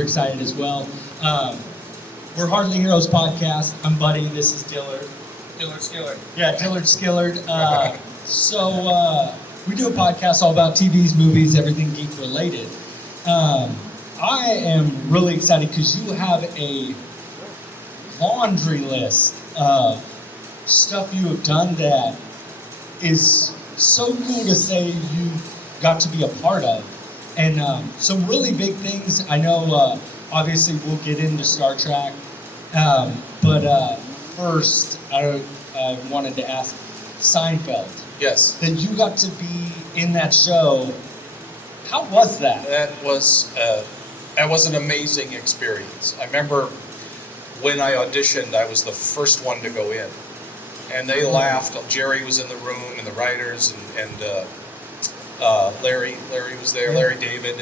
super excited as well. We're Hardly Heroes podcast. I'm Buddy. This is Dillard. Dillard Skillard. Yeah, Dillard Skillard. So we do a podcast all about TVs, movies, everything geek related. I am really excited because you have a laundry list of stuff you have done that is so cool to say you got to be a part of. And some really big things. I know, obviously, we'll get into Star Trek. But first, I wanted to ask Seinfeld. Yes. That you got to be in that show. How was that? That was an amazing experience. I remember when I auditioned, I was the first one to go in. And they laughed. Jerry was in the room, and the writers, and Larry was there, Larry David,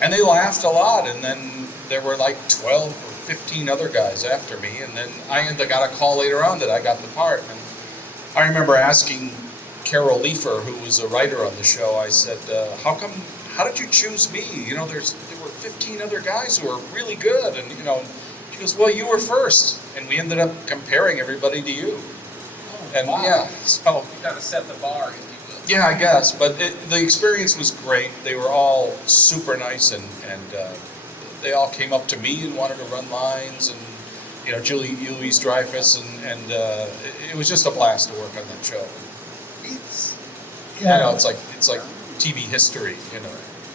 and they laughed a lot. And then there were like 12 or 15 other guys after me, and then I got a call later on that I got the part. And I remember asking Carol Leifer, who was a writer on the show, I said, how did you choose me? You know, there were 15 other guys who were really good, and she goes, well, you were first, and we ended up comparing everybody to you. And wow. Yeah, so You got to set the bar, if you will. yeah, I guess, but the experience was great. They were all super nice, and they all came up to me and wanted to run lines, and Julie Louis-Dreyfus, and it was just a blast to work on that show. It's like TV history,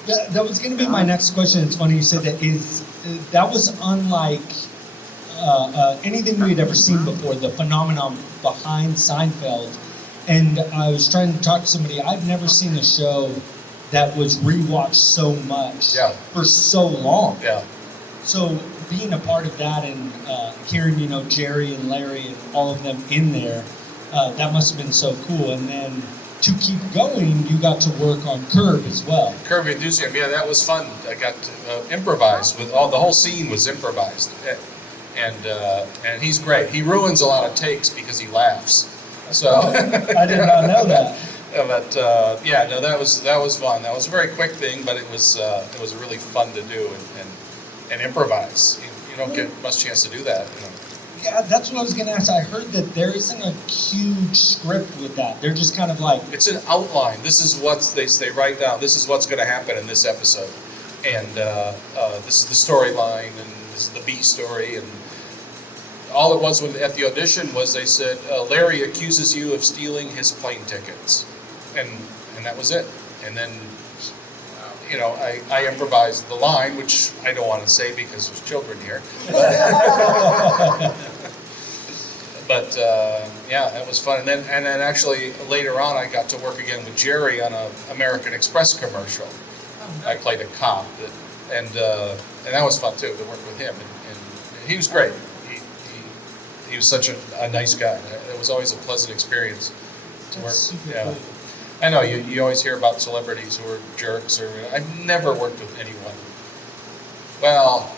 That was going to be my next question. It's funny you said that. That was unlike anything we had ever seen before, the phenomenon behind Seinfeld. And I was trying to talk to somebody. I've never seen a show that was rewatched so much for so long. Yeah. So being a part of that and hearing, Jerry and Larry and all of them in there, that must have been so cool. And then to keep going, you got to work on Curb as well. Curb Your Enthusiasm, yeah, that was fun. I got to improvise the whole scene was improvised, and he's great. He ruins a lot of takes because he laughs. So I did not know that. But that was fun. That was a very quick thing, but it was really fun to do and improvise. You don't get much chance to do that. Yeah, that's what I was going to ask. I heard that there isn't a huge script with that. They're just kind of like... It's an outline. This is what they write down. This is what's going to happen in this episode. And this is the storyline, and this is the B story. And all it was at the audition was they said, Larry accuses you of stealing his plane tickets. And that was it. And then, I improvised the line, which I don't want to say because there's children here. But that was fun. And then actually later on, I got to work again with Jerry on an American Express commercial. I played a cop, and that was fun too to work with him. And he was great. He was such a nice guy. It was always a pleasant experience to work. Cool. I know you always hear about celebrities who are jerks, or I've never worked with anyone. Well,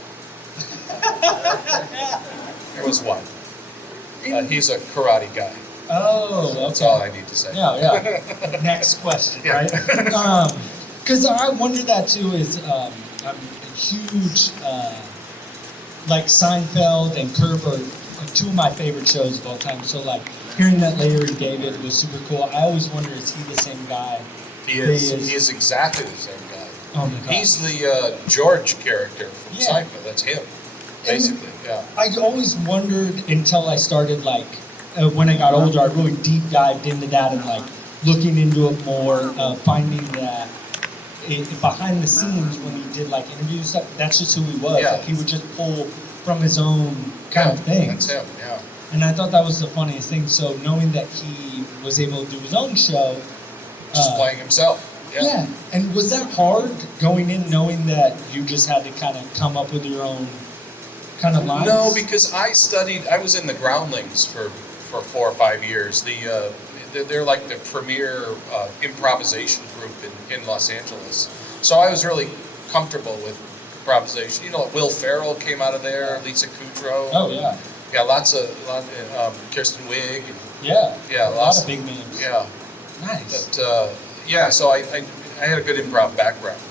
there was one. He's a karate guy. Oh, okay. That's all I need to say. Yeah. Next question, right? Because I wonder that too. I'm a huge like Seinfeld and Curb are two of my favorite shows of all time. So like hearing that Larry David was super cool. I always wonder, is he the same guy? He is. He is exactly the same guy. Oh my God. He's the George character from Seinfeld. That's him, basically. Yeah. I always wondered until I started when I got older, I really deep dived into that and looking into it more, finding that behind the scenes when he did interviews and stuff, that's just who he was. Yeah. He would just pull from his own kind of thing. That's him. Yeah. And I thought that was the funniest thing. So knowing that he was able to do his own show, just playing himself. Yeah. And was that hard going in knowing that you just had to kind of come up with your own kind of lines? No, because I was in the Groundlings for 4 or 5 years. They're like the premier improvisation group in Los Angeles. So I was really comfortable with improvisation. Will Ferrell came out of there, Lisa Kudrow. Oh, yeah. Yeah, lots of Kirsten Wiig. Yeah. Yeah, a lot of big names. Yeah. Nice. But, so I had a good improv background.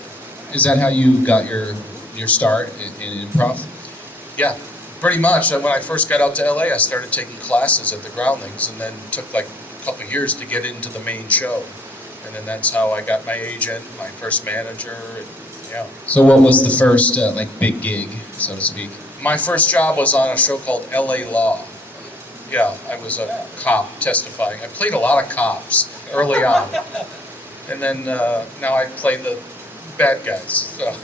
Is that how you got your your start in improv? Yeah, pretty much. When I first got out to LA, I started taking classes at the Groundlings, and then took like a couple of years to get into the main show. And then that's how I got my agent, my first manager, and yeah. So what was the first like big gig, so to speak? My first job was on a show called LA Law. Yeah, I was a cop testifying. I played a lot of cops early on. And then now I play the bad guys. So.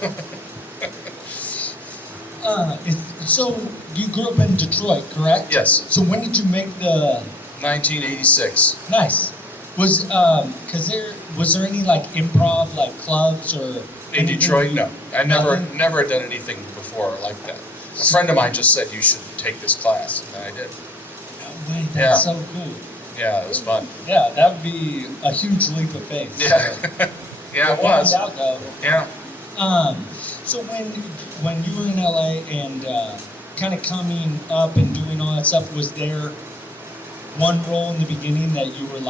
So you grew up in Detroit, correct? Yes. So when did you make the? 1986. Nice. Was was there any like improv like clubs or? In Detroit, no. I Nothing? never done anything before like that. A friend of mine just said you should take this class, and I did. No way, that's so cool. Yeah, it was fun. Yeah, that would be a huge leap of faith. Yeah, yeah, it was. Out, though. Yeah. So when you were in LA and kind of coming up and doing all that stuff, was there one role in the beginning that you were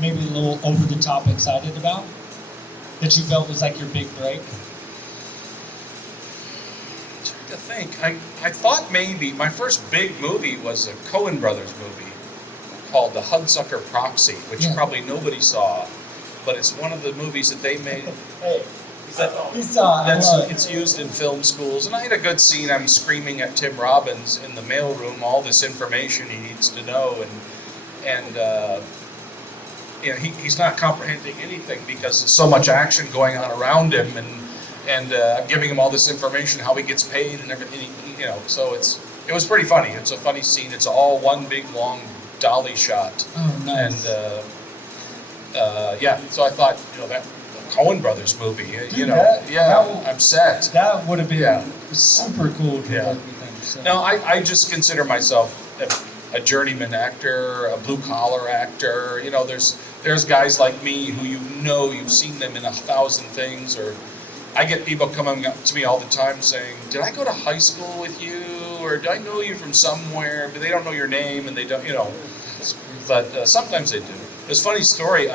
maybe a little over the top excited about, that you felt was like your big break? To think, I thought maybe my first big movie was a Coen Brothers movie called The Hudsucker Proxy, which probably nobody saw, but it's one of the movies that they made. Hey, we saw it. It's used in film schools, and I had a good scene. I'm screaming at Tim Robbins in the mailroom all this information he needs to know, and you know, he's not comprehending anything because there's so much action going on around him, and giving him all this information, how he gets paid and everything, you know. So it was pretty funny. It's a funny scene. It's all one big long dolly shot. Oh, nice. And yeah, so I thought, you know, that Coen Brothers movie, Dude, you know, I'm set. That would have been super cool to Yeah. work with him. So. No, I just consider myself a journeyman actor, a blue collar actor. You know, there's guys like me who you've seen them in 1,000 things, or I get people coming up to me all the time saying, "Did I go to high school with you, or do I know you from somewhere?" But they don't know your name, and they don't, you know. But sometimes they do. There's a funny story.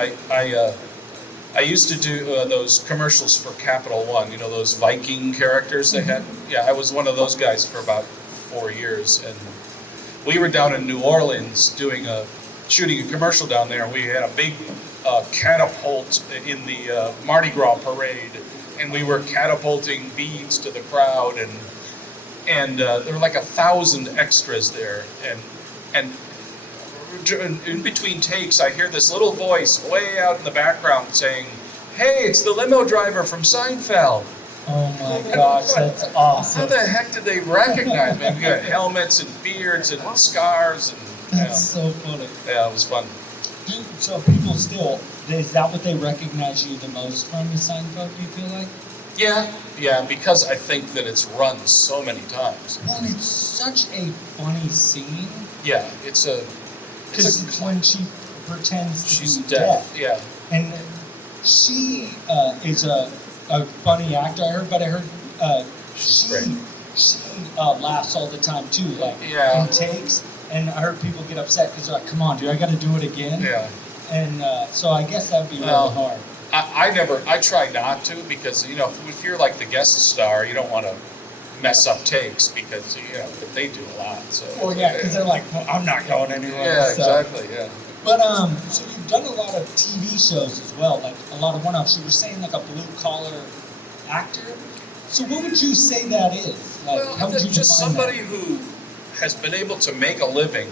I used to do those commercials for Capital One. You know, those Viking characters they had. Yeah, I was one of those guys for about 4 years, and we were down in New Orleans shooting a commercial down there. We had a big catapult in the Mardi Gras parade, and we were catapulting beads to the crowd, and there were like 1,000 extras there, and in between takes, I hear this little voice way out in the background saying, "Hey, it's the limo driver from Seinfeld." Oh my gosh, that's awesome. How the heck did they recognize me? We got helmets and beards and scars, and That's so funny. yeah, it was fun. Dude, so people still, is that what they recognize you the most from, the Seinfeld, do you feel like? Yeah, because I think that it's run so many times. Well, and it's such a funny scene. Yeah, it's a Because when she pretends to she's be deaf. Yeah, and she is a funny actor, I heard, but I heard She's she great. laughs all the time too, like Yeah. in takes, and I heard people get upset because they're like, "Come on, dude, I got to do it again." yeah. And so I guess that'd be Well, really hard. I try not to, because, you know, if you're like the guest star, you don't want to mess up takes, because, you know, they do a lot. So Well, yeah, because they're like, well, I'm not going anywhere. yeah, so. exactly, yeah. But so you've done a lot of TV shows as well, like a lot of one-offs. You were saying like a blue-collar actor. So what would you say that is? Like, Well, how would you just define somebody that? who has been able to make a living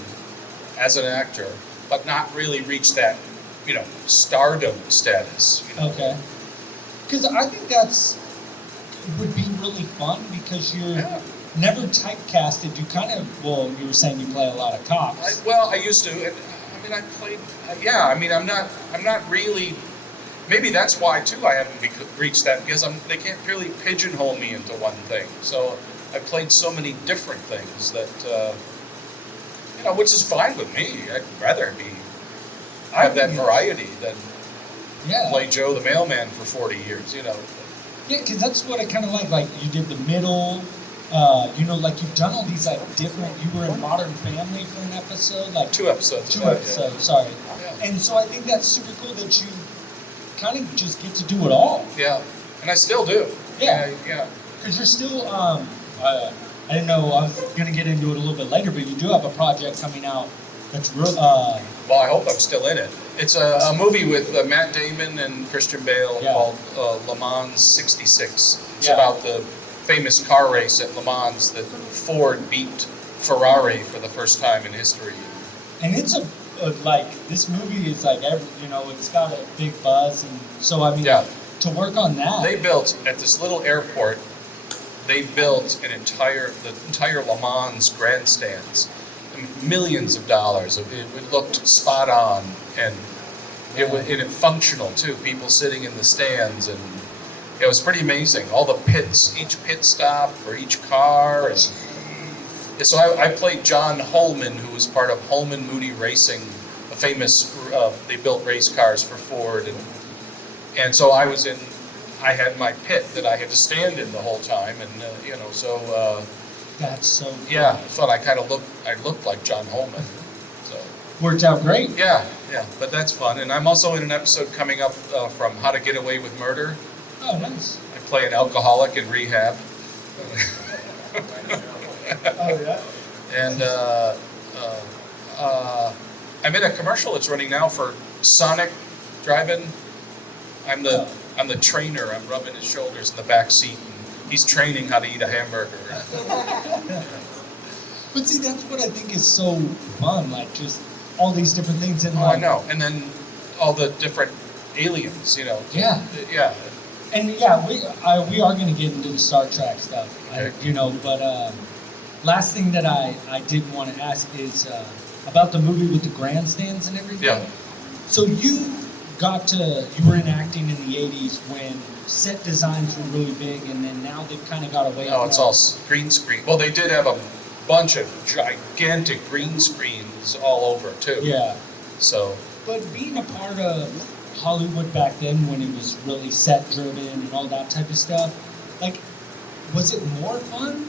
as an actor, but not really reach that, you know, stardom status. You know? Okay. Because I think would be really fun, because you're Yeah. never typecasted. You kind of, well, you were saying you play a lot of cops. I used to. And, I mean, I played. Yeah, I mean, I'm not really. Maybe that's why too. I haven't reached that, because they can't really pigeonhole me into one thing. So I played so many different things that, you know, which is fine with me. I'd rather have that variety than Yeah. play Joe the mailman for 40 years. You know. Yeah, because that's what I kind of like you did the middle, you know, like you've done all these like different, you were in Modern Family for an episode, like 2 episodes. two of that, episodes, sorry. Yeah. And so I think that's super cool that you kind of just get to do it all. Yeah, and I still do. Yeah. Yeah. Because you're still, I didn't know, I was going to get into it a little bit later, but you do have a project coming out that's real, Well, I hope I'm still in it. It's a movie with Matt Damon and Christian Bale Yeah. called Le Mans '66. It's Yeah. about the famous car race at Le Mans that Ford beat Ferrari for the first time in history. and it's like, this movie is like, it's got a big buzz, and so, I mean, Yeah. to work on that. They built at this little airport. They built the entire Le Mans grandstands, millions of dollars. It looked spot on, and it functional too. People sitting in the stands, and it was pretty amazing. All the pits, each pit stop for each car, and so I played John Holman, who was part of Holman Moody Racing, a famous. They built race cars for Ford, and so I had my pit that I had to stand in the whole time, and That's so cool. yeah, I thought I looked like John Holman. So Worked out great. yeah, but that's fun. And I'm also in an episode coming up from How to Get Away with Murder. Oh, nice. I play an alcoholic in rehab. Oh, yeah? And I'm in a commercial that's running now for Sonic Drive-In. I'm the trainer. I'm rubbing his shoulders in the back seat, and he's training how to eat a hamburger. But see, that's what I think is so fun, like just all these different things. And Oh, I know. And then all the different aliens, Yeah. Yeah. And yeah, we are going to get into the Star Trek stuff, Okay. but last thing that I did want to ask is about the movie with the grandstands and everything. Yeah. So you were in acting in the 80s when set designs were really big, and then now they've kind of got away. No, it's all green screen. Well, they did have a bunch of gigantic green screens all over, too. Yeah. So, But being a part of Hollywood back then, when it was really set driven and all that type of stuff, like, was it more fun?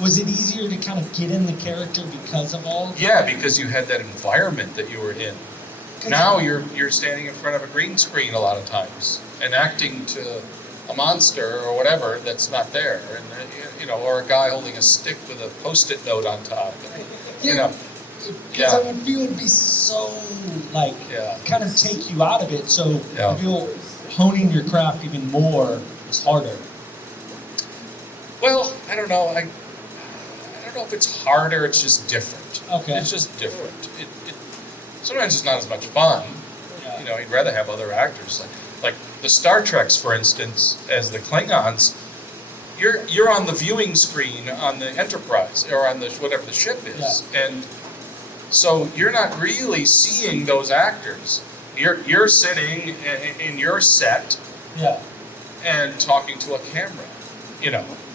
Was it easier to kind of get in the character because of all? yeah, because you had that environment that you were in. Now you're standing in front of a green screen a lot of times and acting to a monster or whatever that's not there, and or a guy holding a stick with a Post-it note on top. Because Yeah. I would feel it'd be so like Yeah. kind of take you out of it. So Yeah. I feel honing your craft even more is harder. Well, I don't know. I don't know if it's harder. It's just different. Okay. It's just different. Sometimes it's not as much fun. Yeah. You'd rather have other actors, like the Star Treks, for instance, as the Klingons. You're on the viewing screen on the Enterprise or on the whatever the ship is, and so you're not really seeing those actors. You're sitting in your set Yeah. and talking to a camera,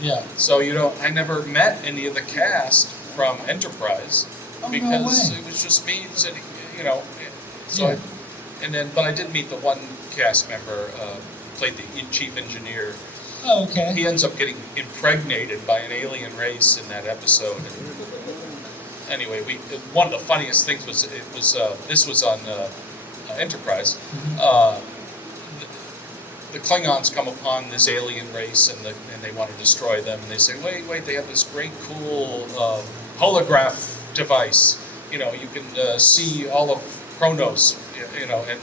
Yeah. So I never met any of the cast from Enterprise Oh, no because way. it was just me sitting, So, Yeah. but I did meet the one cast member, played the chief engineer. Oh, okay. He ends up getting impregnated by an alien race in that episode. And anyway, one of the funniest things was this was on Enterprise. Mhm. The Klingons come upon this alien race and they want to destroy them, and they say, wait, they have this great cool holograph device. You can see all of Kronos. And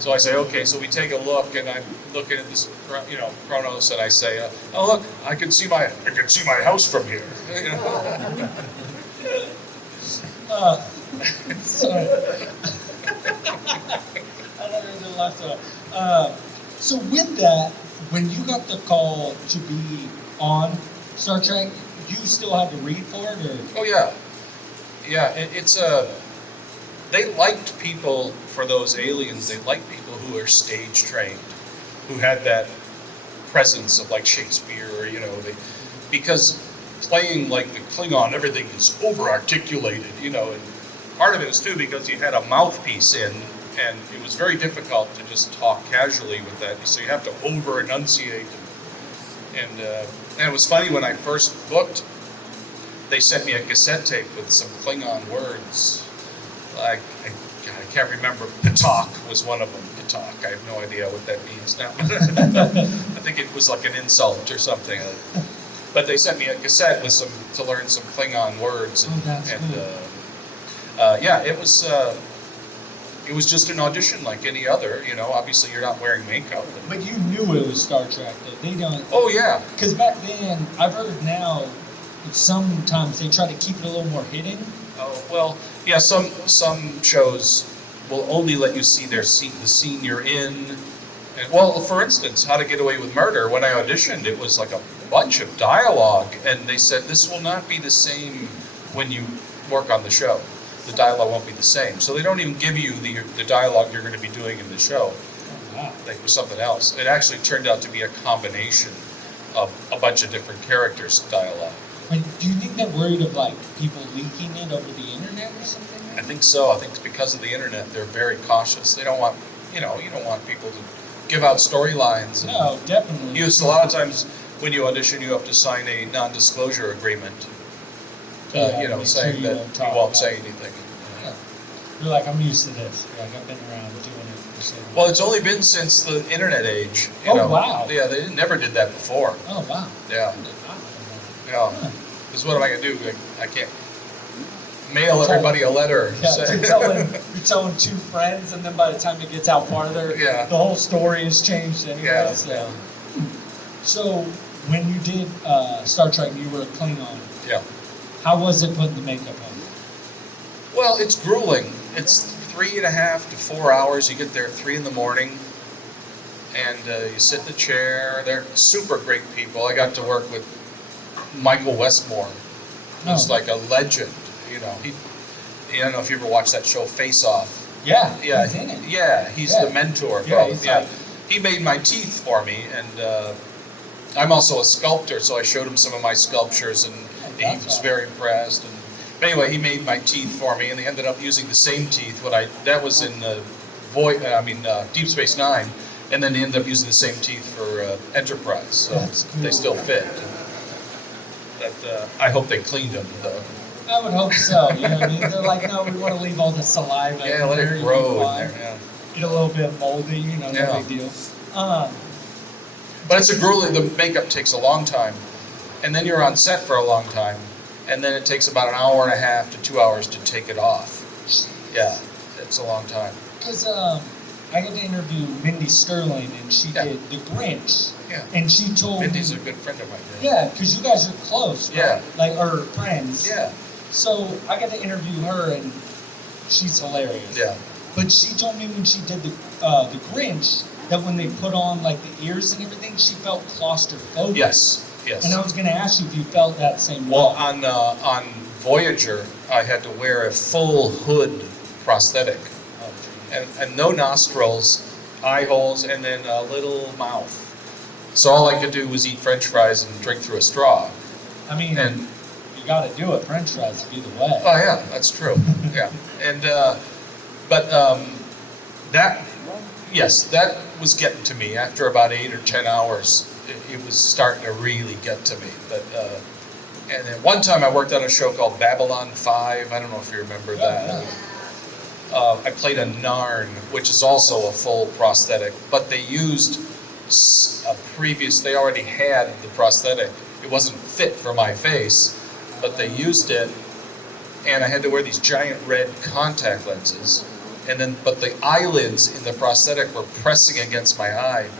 so I say, okay. So we take a look, and I'm looking at this, Kronos, and I say, oh look, I can see my house from here. Sorry. I don't really laugh at that. So with that, when you got the call to be on Star Trek, you still had to read for it, or? Oh yeah. It's they liked people for those aliens. They liked people who are stage trained, who had that presence of like Shakespeare, because playing like the Klingon, everything is over articulated, and part of it is too because you had a mouthpiece in, and it was very difficult to just talk casually with that. So you have to over enunciate, and it was funny when I first booked. They sent me a cassette tape with some Klingon words, like God, I can't remember. Patak was one of them. Patak. I have no idea what that means now. I think it was like an insult or something. But they sent me a cassette with to learn some Klingon words, yeah, it was just an audition like any other. You know, obviously you're not wearing makeup. But you knew it was Star Trek. They don't. Oh yeah. Because back then, I've heard now, sometimes they try to keep it a little more hidden. Oh well, yeah. Some shows will only let you see the scene you're in. And, well, for instance, How to Get Away with Murder. When I auditioned, it was like a bunch of dialogue, and they said this will not be the same when you work on the show. The dialogue won't be the same. So they don't even give you the dialogue you're going to be doing in the show. Oh, wow. Like it was something else. It actually turned out to be a combination of a bunch of different characters' dialogue. And do you think they're worried of like people leaking it over the internet or something? I think so. I think it's because of the internet. They're very cautious. They don't want, you don't want people to give out storylines. No, definitely. A lot of times when you audition, you have to sign a non-disclosure agreement. Saying that you won't say anything. Yeah. You're like, I'm used to this. You're like, I've been around doing it for so long. Well, it's only been since the internet age. Wow. Yeah, they never did that before. Oh, wow. Yeah. Yeah. Because what am I going to do? I can't mail everybody a letter. Yeah, you're telling two friends, and then by the time it gets out farther, yeah, the whole story has changed anyway. Yeah. So when you did Star Trek, you were a Klingon. Yeah. How was it putting the makeup on? Well, it's grueling. It's 3.5 to 4 hours. You get there at 3 in the morning, and you sit in the chair. They're super great people. I got to work with Michael Westmore, who's like a legend. I don't know if you ever watched that show Face Off. Yeah, Yeah, he's in it. Yeah, he's the mentor. He made my teeth for me, and I'm also a sculptor, so I showed him some of my sculptures, and he was very impressed. But anyway, he made my teeth for me, and they ended up using the same teeth. That was in Deep Space Nine, and then they ended up using the same teeth for Enterprise, so they still fit. But I hope they cleaned them, though. I would hope so. You know what I mean? They're like, no, we want to leave all the saliva. Yeah, let it grow in there. Yeah. Get a little bit moldy, no big deal. But it's a grueling. The makeup takes a long time, and then you're on set for a long time, and then it takes about an hour and a half to 2 hours to take it off. Yeah, it's a long time. Because I got to interview Mindy Sterling, and she did The Grinch. Yeah. And she told Mindy's me, a good friend of mine. Yeah, because you guys are close, right? Yeah. Or friends. Yeah. So I got to interview her, and she's hilarious. Yeah. But she told me when she did the Grinch that when they put on like the ears and everything, she felt claustrophobic. Yes. And I was going to ask you if you felt that same way. Well, on Voyager, I had to wear a full hood prosthetic, and no nostrils, eye holes, and then a little mouth. So all I could do was eat French fries and drink through a straw. I mean, you got to do it. French fries either way. Oh yeah, that's true. Yeah, and that was getting to me after about 8 or 10 hours. It was starting to really get to me. But and then one time I worked on a show called Babylon 5. I don't know if you remember that. I played a Narn, which is also a full prosthetic, but they used they already had the prosthetic. It wasn't fit for my face, but they used it, and I had to wear these giant red contact lenses, but the eyelids in the prosthetic were pressing against my eye,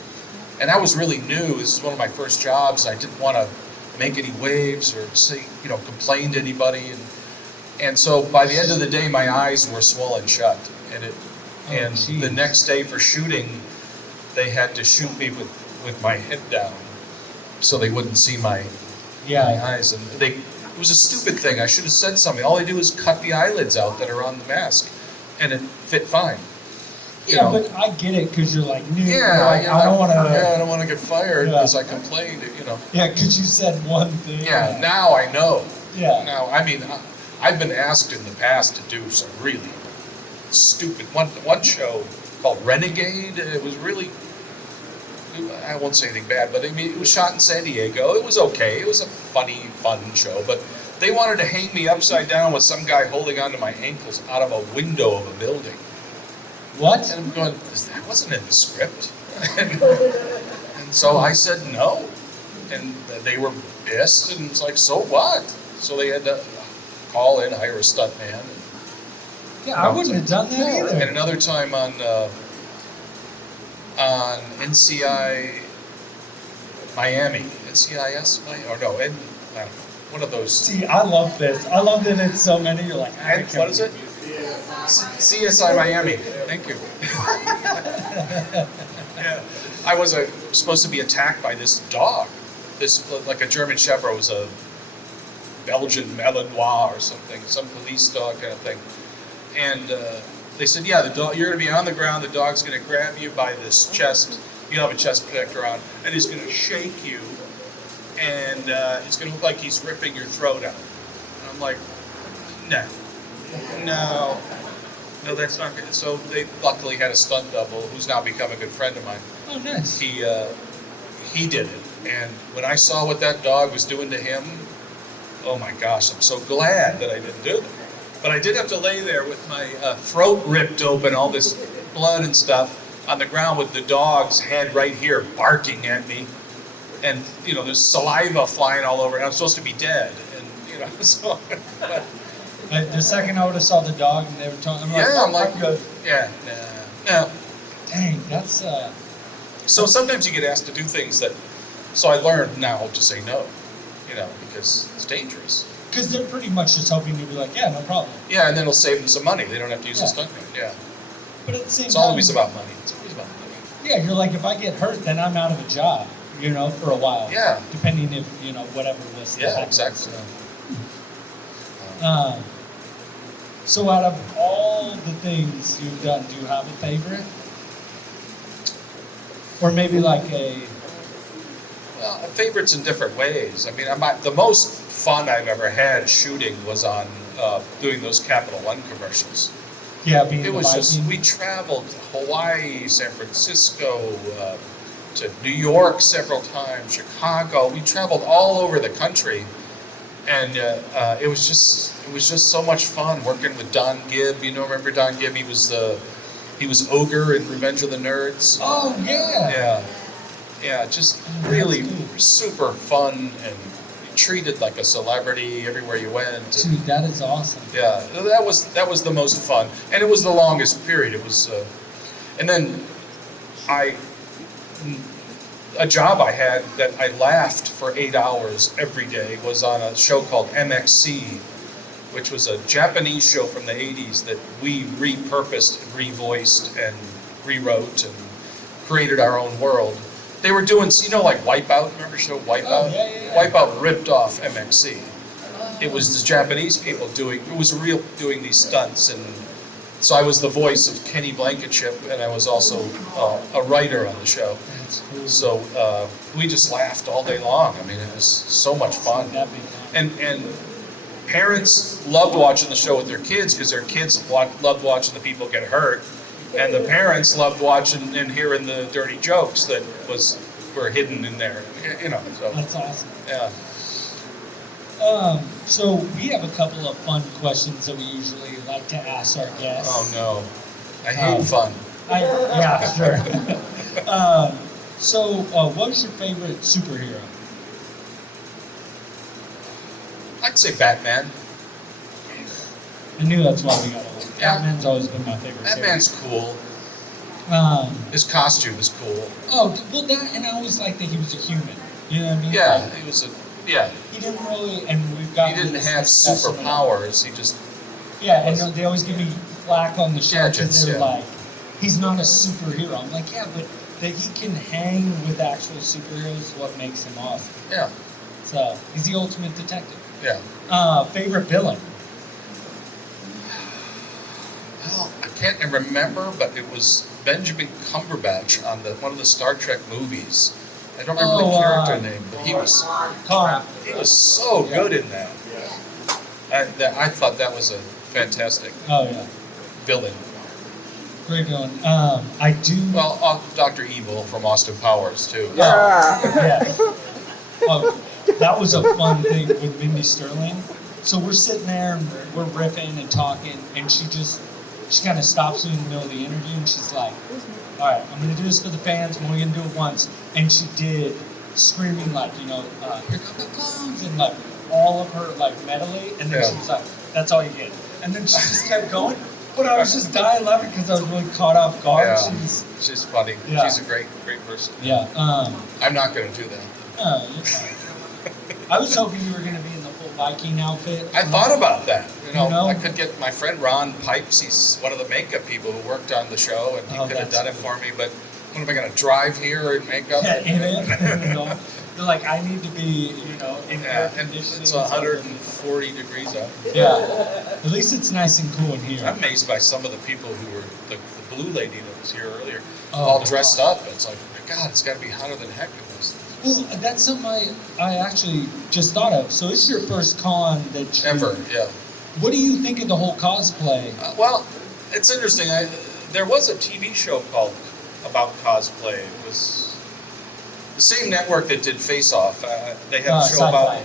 and I was really new. This was one of my first jobs. I didn't want to make any waves or complain to anybody, and so by the end of the day, my eyes were swollen shut, and the next day for shooting, they had to shoot me with my head down, so they wouldn't see my eyes. And it was a stupid thing. I should have said something. All they do is cut the eyelids out that are on the mask, and it fit fine. But I get it because you're like new. I don't want to. Yeah, I don't want to get fired because I complained. Yeah, because you said one thing. Yeah, now I know. Yeah. Now, I've been asked in the past to do some really stupid one show called Renegade. It was really. I won't say anything bad, but it was shot in San Diego. It was okay. It was a funny, fun show, but They wanted to hang me upside down with some guy holding onto my ankles out of a window of a building. What? And I'm going, that wasn't in the script. And so I said no. And they were pissed, and it's like, so what? So they had to call in, hire a stuntman. Yeah, I wouldn't have done that either. And another time on NCI Miami, NCIS, or no, one of those. See, I love this. I love that it's so many. You're like, And what is it? CSI Miami. Thank you. Yeah, I was supposed to be attacked by this dog. This, like a German Shepherd, was a Belgian Malinois or something, some police dog kind of thing. And they said, yeah, the dog, you're going to be on the ground, the dog's going to grab you by this chest, you have a chest protector on, and he's going to shake you, and it's going to look like he's ripping your throat out. And I'm like, no, that's not good. So they luckily had a stunt double, who's now become a good friend of mine. oh, nice. He did it. And when I saw what that dog was doing to him, oh my gosh, I'm so glad that I didn't do that. But I did have to lay there with my throat ripped open, all this blood and stuff, on the ground with the dog's head right here barking at me. And, there's saliva flying all over, and I'm supposed to be dead. And, so... The second I would have saw the dog and they were talking, I'm like, good. Yeah, no. Dang, that's So sometimes you get asked to do things that... So I learned now to say no, because it's dangerous. because they're pretty much just hoping to be like, yeah, no problem. Yeah, and then it'll save them some money. They don't have to use a stuntman. Yeah. But at the same It's time, always about money. It's always about money. yeah, you're like, if I get hurt, then I'm out of a job, for a while. Yeah. Depending if, whatever was. Yeah, exactly. So out of all the things you've done, do you have a favorite? Or maybe like Well, favorites in different ways. I mean, the most fun I've ever had shooting was on doing those Capital One commercials. being It the was just, Viking? we traveled Hawaii, San Francisco, to New York several times, Chicago. We traveled all over the country, and it was just so much fun working with Don Gibb. Remember Don Gibb? He was Ogre in Revenge of the Nerds. Oh, yeah. Yeah, just really super fun and treated like a celebrity everywhere you went. Dude, that is awesome. Yeah, that was the most fun, and it was the longest period. It was, and then a job I had that I laughed for 8 hours every day was on a show called MXC, which was a Japanese show from the 80s that we repurposed, revoiced, and rewrote, and created our own world. They were doing, like Wipeout, remember the show Wipeout? Oh, yeah. Wipeout ripped off MXC. It was the Japanese people doing these stunts, and so I was the voice of Kenny Blankenship, and I was also a writer on the show. That's cool. So we just laughed all day long. I mean, it was so much fun. That'd be fun. And parents loved watching the show with their kids because their kids loved watching the people get hurt, and the parents loved watching and hearing the dirty jokes that were hidden in there. So That's awesome. yeah. So we have a couple of fun questions that we usually like to ask our guests. Oh no, I hate fun. Yeah, sure. So what's your favorite superhero? I'd say Batman. I knew that's why we got along. Yeah. Batman's always been my favorite. Batman's cool. His costume is cool. Oh, well, that, and I always liked that he was a human. You know what I mean? Yeah, Like, he was he didn't really, and we've got. he didn't have superpowers. He just Yeah, and they always give me flack on the show because Gadgets, they're yeah. like, he's not a superhero. I'm like, yeah, but that he can hang with actual superheroes is what makes him awesome. yeah. So he's the ultimate detective. Yeah. Favorite villain? Well, I can't remember, but it was Benjamin Cumberbatch on one of the Star Trek movies. I don't remember the character name, but he was so good in that. I thought that was a fantastic Oh yeah, villain. great villain. I do. Well, Dr. Evil from Austin Powers too. Yeah. Oh, that was a fun thing with Mindy Sterling. So we're sitting there and we're ripping and talking, and she kind of stops me in the middle of the interview, and she's like, "All right, I'm gonna do this for the fans. I'm only gonna do it once." And she did, screaming like, "Here come the clones!" and like all of her like medley, and then she was like, "That's all you get." And then she just kept going. But I was just dying laughing because I was really caught off guard. Yeah. She's funny. Yeah. She's a great person. Yeah. I'm not going to do that. You're fine. I was hoping you were going to be in the full Viking outfit. I thought about that. You know, You know? I could get my friend Ron Pipes. He's one of the makeup people who worked on the show, and he could have done it for me. But what am I going to drive here in makeup? Yeah, in it. They're like, I need to be, in air and conditioning. it's 140 degrees out. Yeah. At least it's nice and cool in here. I'm amazed by some of the people who were the blue lady that was here earlier, Oh, all dressed up. It's like, my God, it's got to be hotter than heck in those things. Well, that's something I actually just thought of. So this is your first con that you... Ever, yeah. What do you think of the whole cosplay? Well, it's interesting. There was a TV show called about cosplay. It was the same network that did Face Off. They had a show Sci-Fi. about,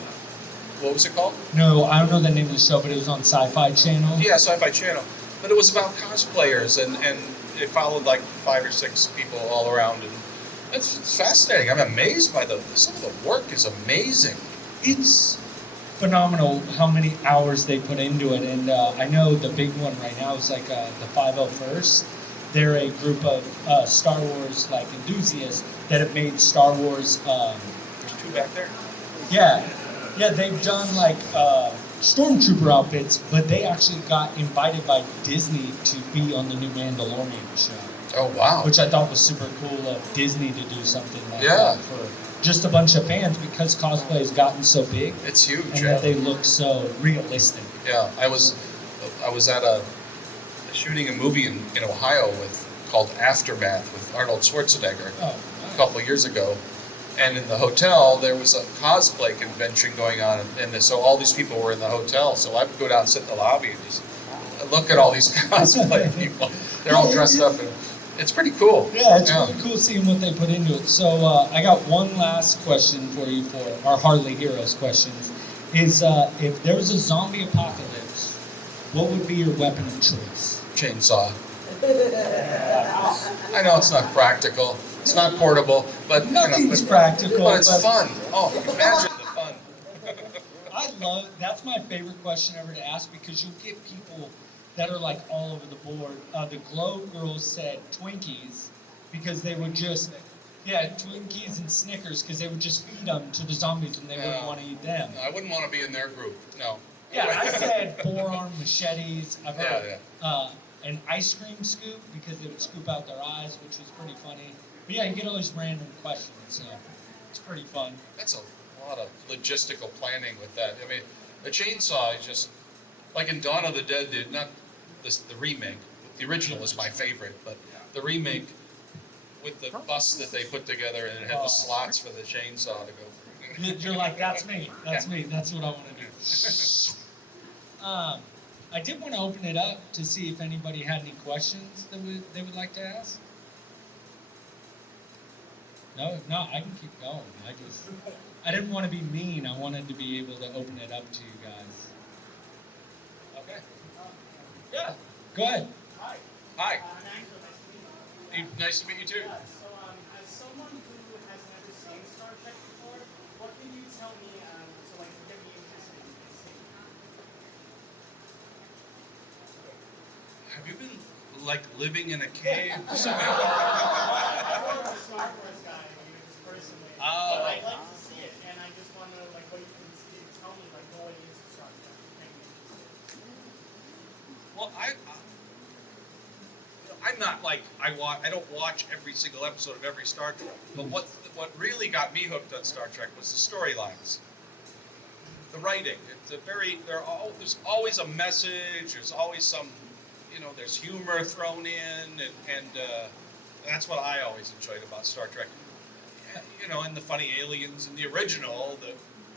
what was it called? No, I don't know the name of the show, but it was on Sci-Fi Channel. Yeah, Sci-Fi Channel. But it was about cosplayers, and it followed like 5 or 6 people all around, and it's fascinating. I'm amazed by some of the work is amazing. It's phenomenal how many hours they put into it, and I know the big one right now is like the 501st. They're a group of Star Wars like enthusiasts that have made Star Wars. There's 2 back there. Yeah, they've done like stormtrooper outfits, but they actually got invited by Disney to be on the new Mandalorian show. Oh wow! Which I thought was super cool of Disney to do something like Yeah. that for just a bunch of fans because cosplay has gotten so big It's huge. and Yeah. that they look so realistic. Yeah, I was at shooting a movie in Ohio called Aftermath with Arnold Schwarzenegger Oh, a couple of years ago, and in the hotel there was a cosplay convention going on, and so all these people were in the hotel. So I would go down and sit in the lobby and just look at all these cosplay people. They're all dressed up, and it's pretty cool. Yeah, it's really cool seeing what they put into it. So I got one last question for you for our Hardly Heroes questions. Is if there was a zombie apocalypse, what would be your weapon of choice? Chainsaw. I know it's not practical. It's not portable, but Nothing's practical. But it's fun. Oh, imagine the fun. That's my favorite question ever to ask because you'll get people that are like all over the board. The Glow girls said Twinkies because they would just, Twinkies and Snickers because they would just feed them to the zombies and they wouldn't want to eat them. I wouldn't want to be in their group. No. Yeah, I said forearm machetes. I've heard Yeah. an ice cream scoop because they would scoop out their eyes, which was pretty funny. But yeah, you get all these random questions, so it's pretty fun. That's a lot of logistical planning with that. I mean, the chainsaw is just like in Dawn of the Dead. The remake. The original is my favorite, but the remake with the bus that they put together and it had the slots for the chainsaw to go through. You're like, that's me. That's me. That's what I want to do. I did want to open it up to see if anybody had any questions that they would like to ask. No, if not, I can keep going. I didn't want to be mean. I wanted to be able to open it up to you guys. Okay. Yeah. Go ahead. Hi. Hi. Angela, nice to meet you. Nice to meet you too. So, as someone who has never seen Star Trek before, what can you tell me to get me interested in seeing it? Have you been like living in a cave? I'm more of a Star Wars guy, just personally. Oh. But I'd like to see it, and I just want to what you can tell me, going into Star Trek. Well, I'm not like I don't watch every single episode of every Star Trek. But what really got me hooked on Star Trek was the storylines, the writing. There's always a message. There's always some, there's humor thrown in, and that's what I always enjoyed about Star Trek. And the funny aliens in the original,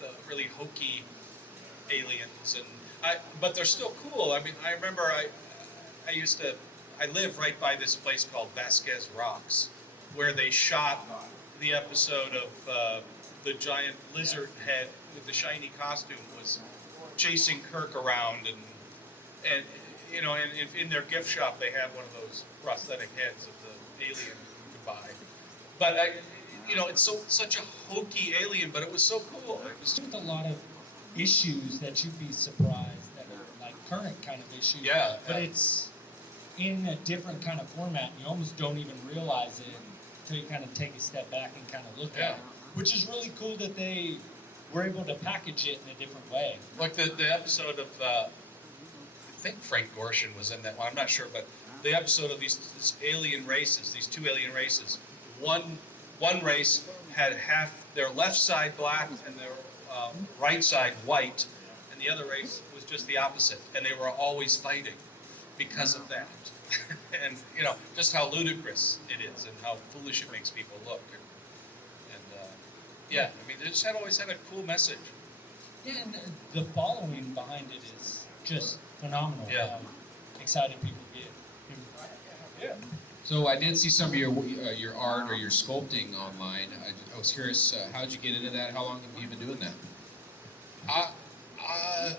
the really hokey aliens, but they're still cool. I mean, I remember I live right by this place called Vasquez Rocks, where they shot the episode of the giant lizard head with the shiny costume was chasing Kirk around, and you know, and in their gift shop they had one of those prosthetic heads of the alien you could buy. But you know, it's such a hokey alien, but it was so cool. It was With a lot of issues that you'd be surprised that are like current kind of issues. Yeah, But yeah. it's in a different kind of format. You almost don't even realize it until you kind of take a step back and kind of look at it. Which is really cool that they were able to package it in a different way. like the episode of I think Frank Gorshin was in that one. I'm not sure, but the episode of these alien races, these two alien races. One race had half their left side black and their right side white, and the other race was just the opposite, and they were always fighting because of that. And you know just how ludicrous it is and how foolish it makes people look. And yeah, I mean, they just always had a cool message. Yeah, and the following behind it is just phenomenal. Yeah. How excited people get. Yeah. So I did see some of your art or your sculpting online. I was curious, how'd you get into that? How long have you been doing that?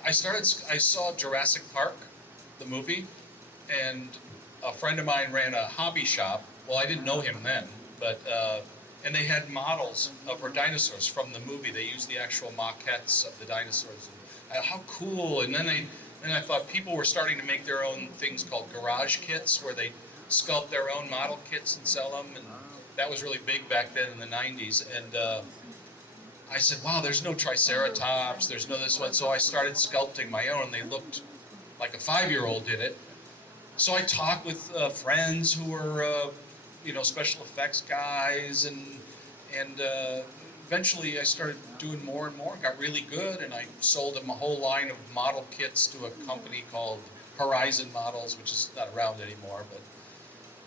I saw Jurassic Park, the movie, and a friend of mine ran a hobby shop. Well, I didn't know him then, but and they had models of our dinosaurs from the movie. They used the actual maquettes of the dinosaurs. And, how cool! And then I thought people were starting to make their own things called garage kits, where they sculpt their own model kits and sell them, and that was really big back then in the 90s. And I said, wow, there's no Triceratops, there's no this one. So I started sculpting my own, and they looked like a 5-year-old did it. So I talked with friends who were, special effects guys, and eventually I started doing more and more, got really good, and I sold them a whole line of model kits to a company called Horizon Models, which is not around anymore, but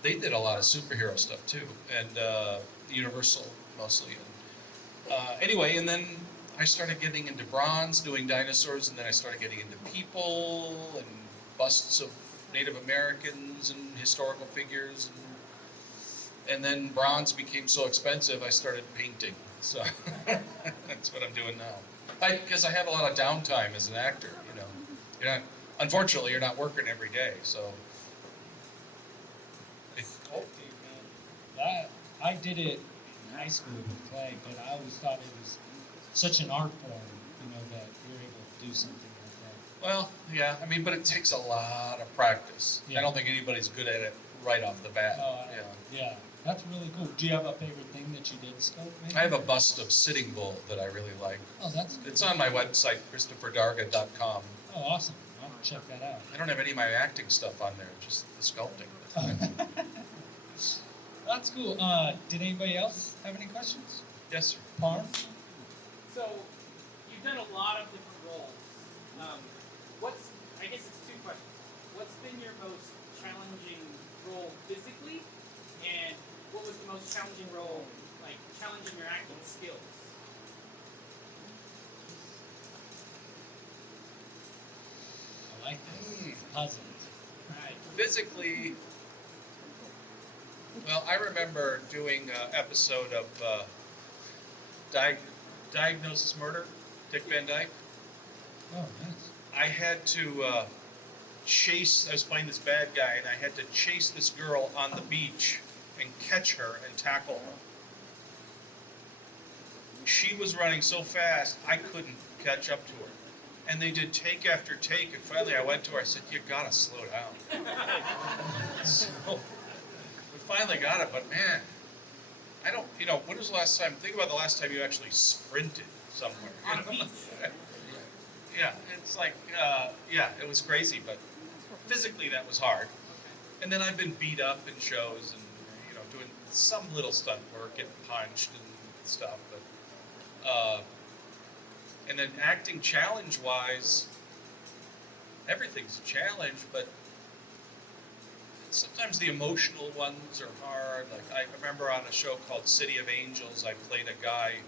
they did a lot of superhero stuff too, and Universal mostly. Anyway, and then I started getting into bronze, doing dinosaurs, and then I started getting into people and busts of Native Americans and historical figures, and then bronze became so expensive I started painting. So that's what I'm doing now. Because I have a lot of downtime as an actor, you know. Unfortunately, you're not working every day, so. Sculpting, man. I did it in high school with clay, but I always thought it was such an art form, that you're able to do something like that. Well, yeah, I mean, but it takes a lot of practice. Yeah. I don't think anybody's good at it right off the bat. Yeah, that's really cool. Do you have a favorite thing that you did sculpt, maybe? I have a bust of Sitting Bull that I really like. Oh, that's It's on my website, ChristopherDarga.com. Oh, awesome. I'll have to check that out. I don't have any of my acting stuff on there, just the sculpting. That's cool. Did anybody else have any questions? Yes, sir. Parm? So, you've done a lot of different roles. I guess it's two questions. What's been your most challenging role physically? And what was the most challenging role, like challenging your acting skills? I like that. Puzzles. Right. Physically, well, I remember doing an episode of Diagnosis Murder, Dick Van Dyke. Oh, nice. I had to I was playing this bad guy, and I had to chase this girl on the beach and catch her and tackle her. She was running so fast, I couldn't catch up to her. And they did take after take, and finally I went to her, I said, you gotta slow down. So, we finally got it, but man, I don't, when was the last time, think about the last time you actually sprinted somewhere. On the beach. Yeah, it's like, it was crazy, but physically that was hard. And then I've been beat up in shows and, doing some little stunt work, getting punched and stuff, but, and then acting challenge-wise, everything's a challenge, but sometimes the emotional ones are hard. Like, I remember on a show called City of Angels, I played a guy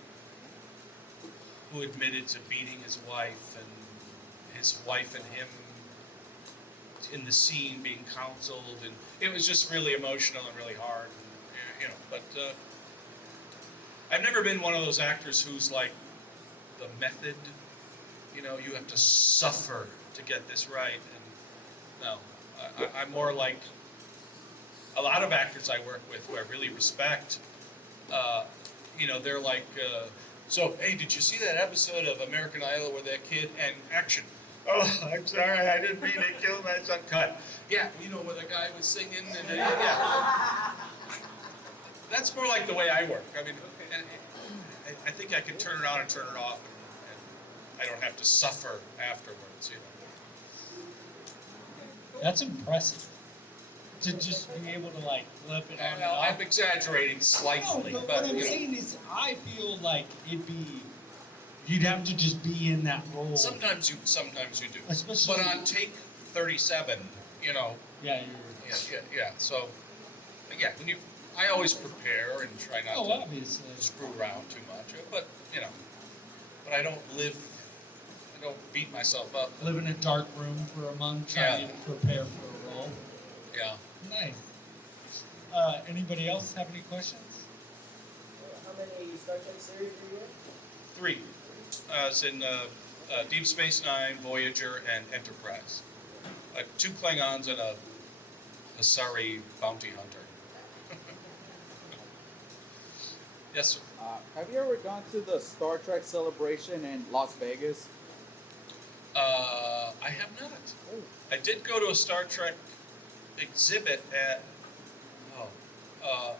who admitted to beating his wife, and his wife and him in the scene being counseled, and it was just really emotional and really hard, but I've never been one of those actors who's like the method, you have to suffer to get this right. And no, I'm more like a lot of actors I work with who I really respect. They're like, so, hey, did you see that episode of American Idol where that kid and action? Oh, I'm sorry, I didn't mean to kill my son. Cut. Yeah, where the guy was singing and yeah. That's more like the way I work. I mean, and I think I can turn it on and turn it off, and I don't have to suffer afterwards. That's impressive. To just be able to like flip it on and Well, I'm off. exaggerating slightly, No, but but what I'm saying is, I feel like you'd have to just be in that role. sometimes you do. Especially- But on take 37, Yeah, yeah. So, yeah, I always prepare and try not to obviously. screw around too much. But but I don't beat myself up. Live in a dark room for a month, trying to prepare for a role. Yeah. Nice. Anybody else have any questions? How many Star Trek series are you in? 3. It's in Deep Space Nine, Voyager, and Enterprise. 2 Klingons and a Asari bounty hunter. Yes, sir. Have you ever gone to the Star Trek celebration in Las Vegas? I have not. I did go to a Star Trek exhibit at.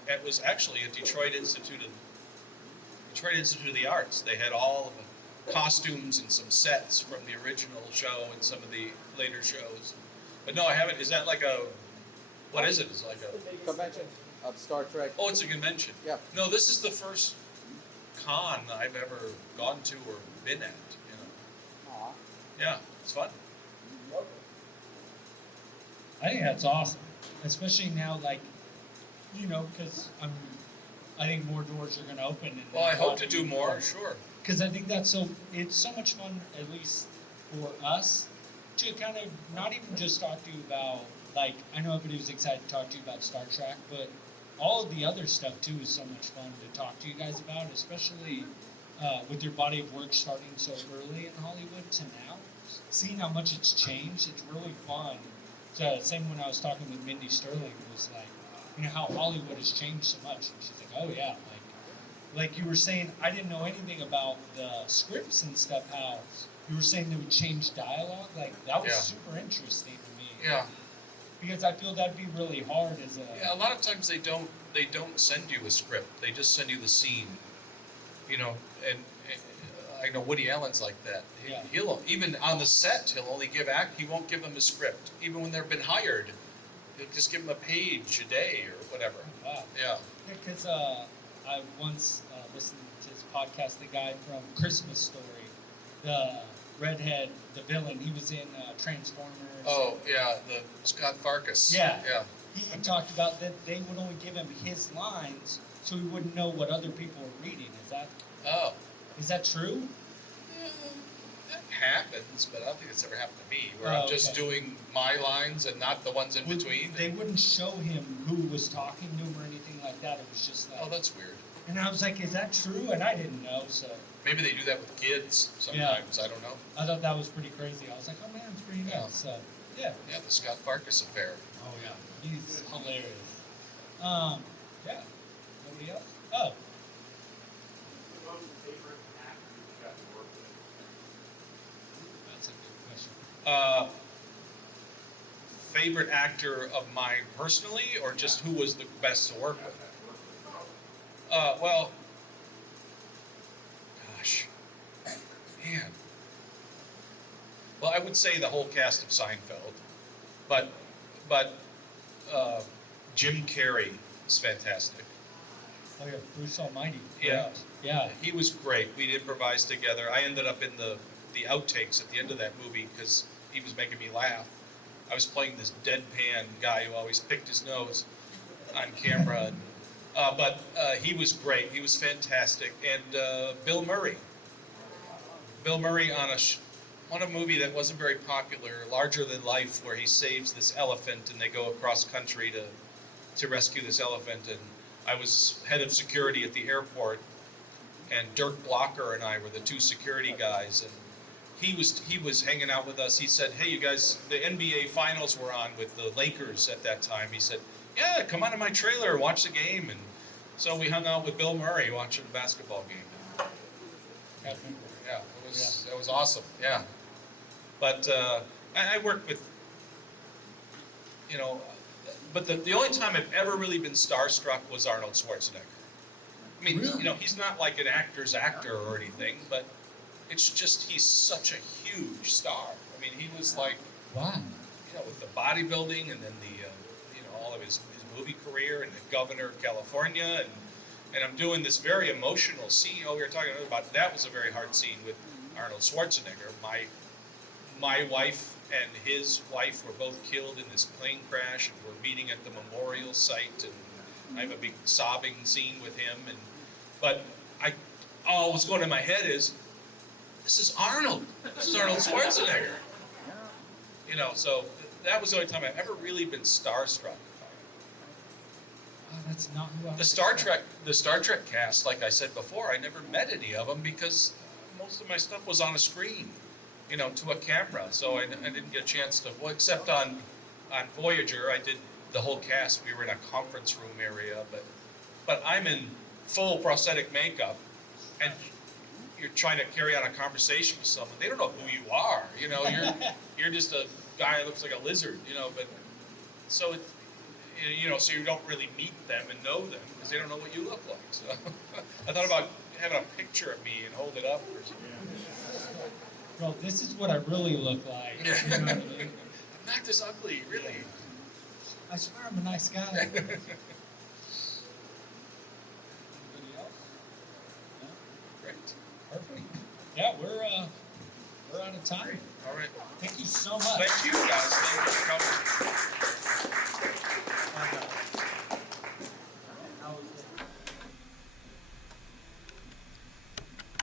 It was actually at Detroit Institute of the Arts. They had all of the costumes and some sets from the original show and some of the later shows. But no, I haven't. Is that like a? What is it? Is it like a Convention of Star Trek. Oh, it's a convention. Yeah. No, this is the first con I've ever gone to or been at. Aw. Yeah, it's fun. I think that's awesome, especially now, like, because I think more doors are going to open. And Well, I hope to do more. Sure. Because I think it's so much fun, at least for us, to kind of not even just talk to you about, like, I know everybody was excited to talk to you about Star Trek, but all of the other stuff too is so much fun to talk to you guys about, especially with your body of work starting so early in Hollywood to now. Seeing how much it's changed, it's really fun. So, same when I was talking with Mindy Sterling, was like, how Hollywood has changed so much. And she's like, oh yeah, like you were saying, I didn't know anything about the scripts and stuff, how you were saying they would change dialogue. Like, that was Yeah. super interesting to me. Yeah. Because I feel that'd be really hard as a... Yeah. A lot of times they don't send you a script. They just send you the scene. And I know Woody Allen's like that. Yeah. He'll even on the set he won't give them a script. Even when they've been hired, he'll just give them a page a day or whatever. Wow. Yeah. Because I once listened to his podcast, the guy from Christmas Story, the redhead, the villain, he was in Transformers. Oh yeah, the Scott Farkas. Yeah. Yeah. He talked about that they would only give him his lines so he wouldn't know what other people were reading. Oh. Is that true? That happens, but I don't think it's ever happened to me. Where Oh, I'm just okay. doing my lines and not the ones in between. They wouldn't show him who was talking to him or anything like that. It was just like... Oh, that's weird. And I was like, is that true? And I didn't know, so... Maybe they do that with kids sometimes. I don't know. I thought that was pretty crazy. I was like, oh man, it's pretty Yeah. nice. So, yeah. Yeah, the Scott Farkas affair. Oh yeah, he's hilarious. Yeah. Nobody else? Oh, that's a good question. Favorite actor of mine personally, or just who was the best to work with? Well, gosh, man. Well, I would say the whole cast of Seinfeld, but Jim Carrey is fantastic. Oh yeah, Bruce Almighty. Yeah. Correct. Yeah. He was great. We improvised together. I ended up in the outtakes at the end of that movie because he was making me laugh. I was playing this deadpan guy who always picked his nose on camera, but he was great. He was fantastic. And Bill Murray. Bill Murray on a movie that wasn't very popular, Larger Than Life, where he saves this elephant and they go across country to rescue this elephant. And I was head of security at the airport, and Dirk Blocker and I were the 2 security guys, and he was hanging out with us. He said, "Hey, you guys, the NBA Finals were on with the Lakers at that time." He said, "Yeah, come on to my trailer and watch the game." And so we hung out with Bill Murray watching the basketball game. Yeah, it was awesome. Yeah, but I worked with, but the only time I've ever really been starstruck was Arnold Schwarzenegger. I mean, Really? he's not like an actor's actor or anything, but it's just he's such a huge star. I mean, he was like, Wow. with the bodybuilding and then the, all of his movie career and the governor of California and I'm doing this very emotional scene. We were talking about that was a very hard scene with Arnold Schwarzenegger. My wife and his wife were both killed in this plane crash, and we're meeting at the memorial site, and I have a big sobbing scene with him. But what's going in my head is, this is Arnold. This is Arnold Schwarzenegger. So that was the only time I've ever really been starstruck. Oh, that's not who I The Star Trek cast, like I said before, I never met any of them because most of my stuff was on a screen, to a camera. So I didn't get a chance to, except on Voyager, I did the whole cast. We were in a conference room area, but I'm in full prosthetic makeup, and you're trying to carry on a conversation with someone. They don't know who you are. You're just a guy that looks like a lizard. But so it. So you don't really meet them and know them because they don't know what you look like. So I thought about having a picture of me and hold it up or something. Well, this is what I really look like. You know what I mean? I'm not this ugly, really. I swear I'm a nice guy.